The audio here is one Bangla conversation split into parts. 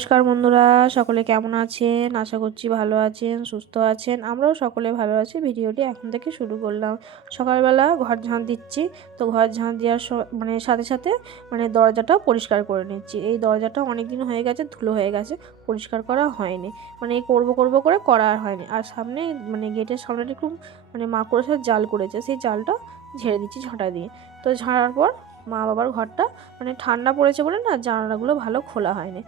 নমস্কার বন্ধুরা, সকলে কেমন আছেন? আশা করছি ভালো আছেন, সুস্থ আছেন। আমরাও সকলে ভালো আছি। ভিডিওটি এখন থেকে শুরু করলাম। সকালবেলা ঘর ঝাঁট দিচ্ছি। তো ঘর ঝাঁট দেওয়ার সাথে সাথে দরজাটা পরিষ্কার করে নিচ্ছি। এই দরজাটা অনেক দিন হয়ে গেছে, ধুলো হয়ে গেছে, পরিষ্কার করা হয়নি। এই করবো করে করা আর হয়নি। আর সামনে গেটের সামনেটা একটু মাকড়সার জাল করেছে, সেই জালটা ঝেড়ে দিচ্ছি ঝাঁটা দিয়ে। তো ঝাড়ার পর মা বাবার ঘরটা ঠান্ডা পড়েছে বলে না জানালাগুলো ভালো খোলা হয়নি।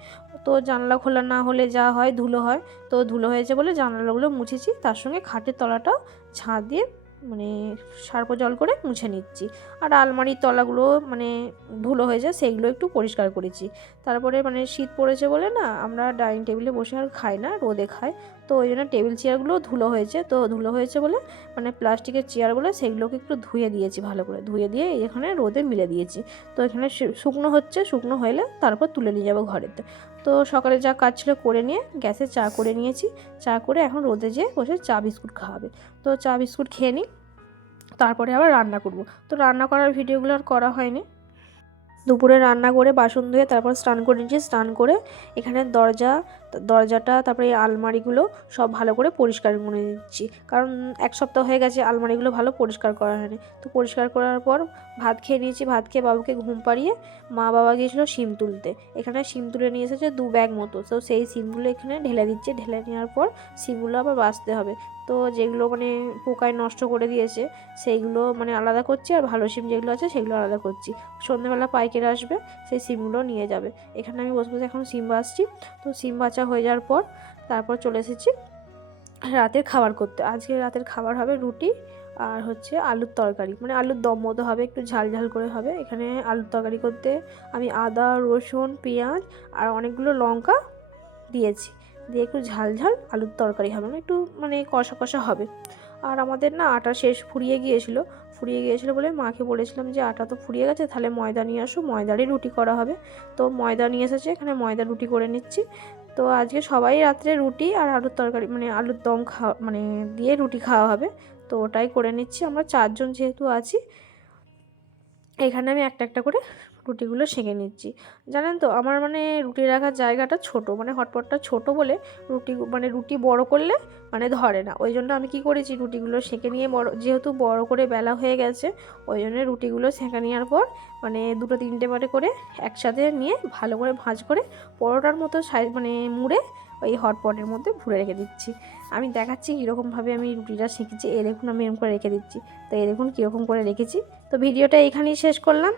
তো জানলা খোলা না হলে যা হয়, ধুলো হয়। তো ধুলো হয়েছে বলে জানালাগুলো মুছেছি, তার সঙ্গে খাটের তলাটাও ঝাঁট দিয়ে সার্প জল করে মুছে নিচ্ছি। আর আলমারির তলাগুলো ধুলো হয়ে যায়, সেইগুলো একটু পরিষ্কার করেছি। তারপরে শীত পড়েছে বলে না আমরা ডাইনিং টেবিলে বসে আর খাই না, রোদে খাই। তো ওই জন্য টেবিল চেয়ারগুলো ধুলো হয়েছে। তো ধুলো হয়েছে বলে প্লাস্টিকের চেয়ারগুলো সেগুলোকে একটু ধুয়ে দিয়েছি, ভালো করে ধুয়ে দিয়ে এখানে রোদে মিলে দিয়েছি। তো এখানে শুকনো হচ্ছে, শুকনো হলে তারপর তুলে নিয়ে যাবো ঘরেতে। তো সকালে যা কাজ ছিল করে নিয়ে গ্যাসে চা করে নিয়েছি। চা করে এখন রোদে যেয়ে বসে চা বিস্কুট খাওয়াবে। তো চা বিস্কুট খেয়ে নিই, তারপরে আবার রান্না করব। তো রান্না করার ভিডিওগুলো আর করা হয়নি। দুপুরে রান্না করে বাসন ধুয়ে তারপর স্নান করে নিয়েছি। স্নান করে এখানে দরজাটা তারপরে এই আলমারিগুলো সব ভালো করে পরিষ্কার করে নিচ্ছি, কারণ এক সপ্তাহ হয়ে গেছে আলমারিগুলো ভালো পরিষ্কার করা হয়নি। তো পরিষ্কার করার পর ভাত খেয়ে নিয়েছি। ভাত খেয়ে বাবুকে ঘুম পাড়িয়ে মা বাবা গিয়েছিলো শিম তুলতে। এখানে শিম তুলে নিয়ে এসেছে 2 ব্যাগ মতো। তো সেই শিমগুলো এখানে ঢেলে দিচ্ছে। ঢেলে নেওয়ার পর শিমগুলো আবার বাছতে হবে। তো যেগুলো পোকায় নষ্ট করে দিয়েছে সেইগুলো আলাদা করছি, আর ভালো শিম যেগুলো আছে সেগুলো আলাদা করছি। সন্ধ্যেবেলা পাইকারি আসবে, সেই সিমগুলো নিয়ে যাবে। এখানে আমি বসে বসে এখন সিম বাছছি। তো সিম বাছা হয়ে যাওয়ার পর তারপর চলে এসেছি রাতের খাবার করতে। আজকে রাতের খাবার হবে রুটি আর আলুর তরকারি, আলুর দম মতো হবে, একটু ঝাল ঝাল করে হবে। এখানে আলুর তরকারি করতে আমি আদা, রসুন, পেঁয়াজ আর অনেকগুলো লঙ্কা দিয়েছি, দিয়ে একটু ঝাল ঝাল আলুর তরকারি হবে, একটু কষা কষা হবে। আর আমাদের না আটা শেষ ফুরিয়ে গিয়েছিলো বলে মাকে বলেছিলাম যে আটা তো ফুরিয়ে গেছে, তাহলে ময়দা নিয়ে আসো, ময়দারই রুটি করা হবে। তো ময়দা নিয়ে এসেছে, এখানে ময়দা রুটি করে নিচ্ছি। তো আজকে সবাই রাত্রে রুটি আর আলুর তরকারি আলুর দম খাওয়া দিয়ে রুটি খাওয়া হবে। তো ওটাই করে নিচ্ছি। আমরা 4 জন যেহেতু আছি, এখানে আমি একটা একটা করে রুটিগুলো সেঁকে নিচ্ছি। জানেন তো আমার রুটি রাখার জায়গাটা ছোট, হটপটটা ছোট বলে রুটি বড় করলে ধরে না। ওই জন্য আমি কি করেছি, রুটিগুলো সেঁকে নিয়ে যেহেতু বড় করে বেলা হয়ে গেছে, ওই জন্য রুটিগুলো সেঁকে নেওয়ার পর 2-3টে করে একসাথে নিয়ে ভালো করে ভাঁজ করে পরোটার মতো সাইজ মুড়ে ওই হটপটের মধ্যে ভরে রেখে দিচ্ছি। আমি দেখাচ্ছি কীরকমভাবে আমি রুটিটা সেঁকেছি। দেখুন আমি এরকম করে রেখে দিচ্ছি। তো দেখুন কীরকম করে রেখেছি। তো ভিডিওটা এখানেই শেষ করলাম।